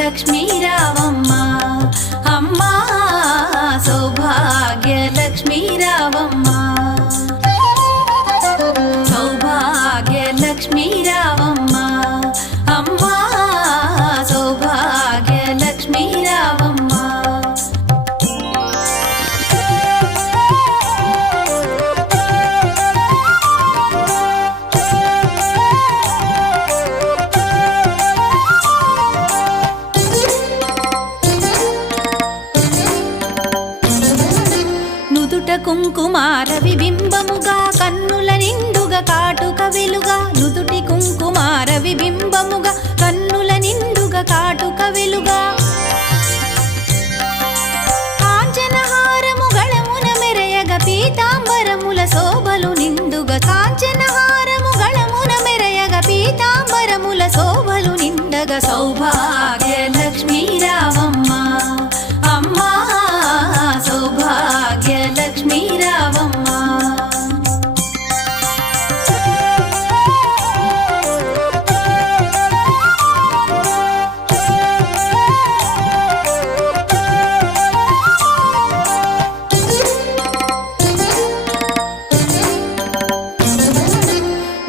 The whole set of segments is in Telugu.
లక్ష్మీ రావమ్మ అమ్మ సౌభాగ్య లక్ష్మీ రావమ్మ సౌభాగ్య లక్ష్మీ రావమ్మ అమ్మ సౌభాగ్య లక్ష్మీ రావమ్మ కుంకుమార విబింబముగా కన్నుల నిండుగా కాటుక వెలుగా నుదుటి కుంకుమార విబింబముగా కన్నుల నిండుగా కాటుక వెలుగా కాంచనహారము గళమున మెరయగ పీతాంబరముల శోభలు నిండుగా కాంచనహారము గళమున మెరయగ పీతాంబరముల శోభలు నిండగా సౌభాగ్య లక్ష్మీ రావమ్మ అమ్మా సౌభాగ్య లక్ష్మీ రావమ్మ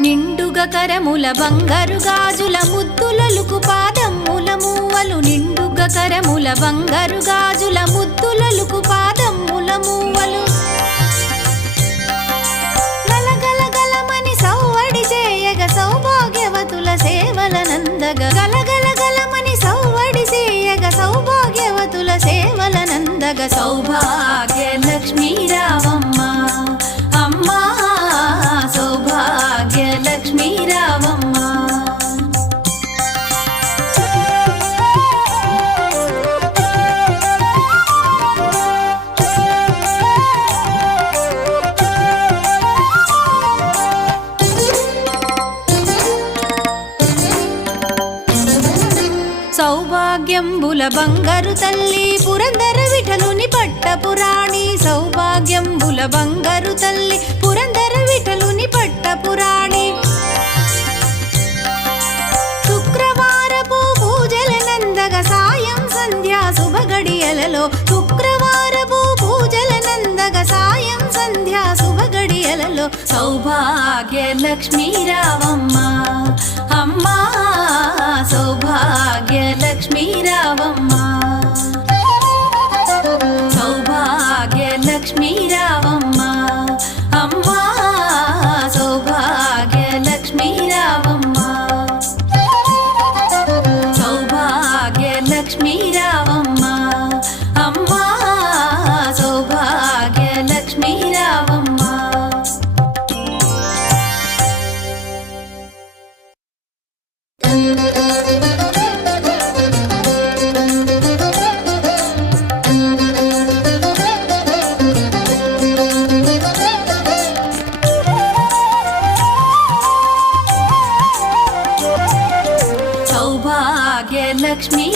నిండుగా కరముల బంగారు గాజుల ముద్దులలుకు పాదమ్ముల మూవలు నిండుగా కరముల బంగారు గాజుల ముద్దులలుకు పాదమ్ముల మూవలు గలగలగలమని సౌవడి చేయగ సౌభాగ్యవతుల సేవల నందగ గలగలగలమని సౌవడి చేయగ సౌభాగ్యవతుల సేవల నందగ సౌభాగ్య లక్ష్మీ రావమ్మ అమ్మా సౌభాగ్య లక్ష్మీ రావమ్మ సౌభాగ్యంబుల బంగారు తల్లి పురందర విఠలుని పట్టపురాణి సౌభాగ్యంబుల బంగారు తల్లి పురందర విఠలుని పట్టపురాణి శుక్రవారపు పూజల నందగ సాయం సంధ్యా శుభగడియలలో శుక్రవారపు పూజల నందగ సాయం సంధ్యా శుభగడియలలో సౌభాగ్య లక్ష్మీ రావమ్మ అమ్మా సౌభాగ్య లక్ష్మీ రావమ్మ సౌభాగ్య లక్ష్మీ రావమ్మ అమ్మా సౌభాగ్య లక్ష్మీ రావమ్మ సౌభాగ్య లక్ష్మీ రావమ్మ అమ్మా సౌభాగ్య లక్ష్మీ రావమ్మ సౌభాగ్య లక్ష్మీ